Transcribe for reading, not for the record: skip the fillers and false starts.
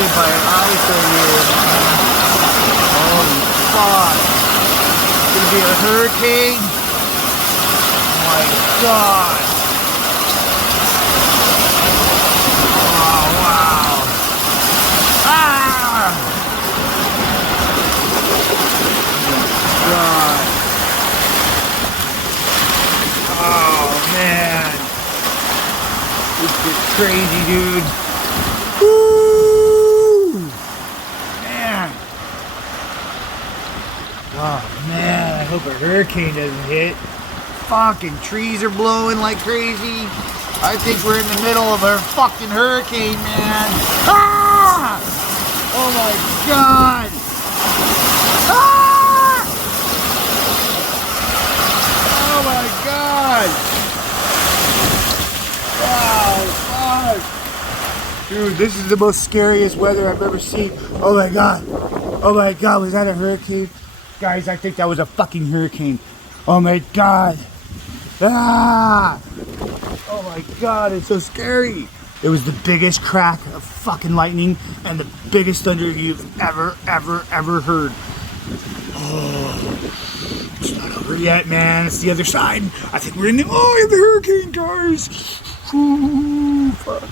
hit by an ice right here, man. Holy fuck. It's gonna be a hurricane? Oh my god. Oh wow. Ah! Oh god. Oh man. This gets crazy, dude. Woo! Man. Oh man, I hope a hurricane doesn't hit. Fucking trees are blowing like crazy. I think we're in the middle of a fucking hurricane, man. Ah! Oh my god. Ah! Oh my god. Wow, fuck. Dude, this is the most scariest weather I've ever seen. Oh my god. Oh my god, was that a hurricane? Guys, I think that was a fucking hurricane. Oh my god. Ah! Oh my god, it's so scary. It was the biggest crack of fucking lightning and the biggest thunder you've ever heard. Oh, it's not over yet, man. It's the other side. I think we're in the eye of the hurricane, guys. Ooh, fuck.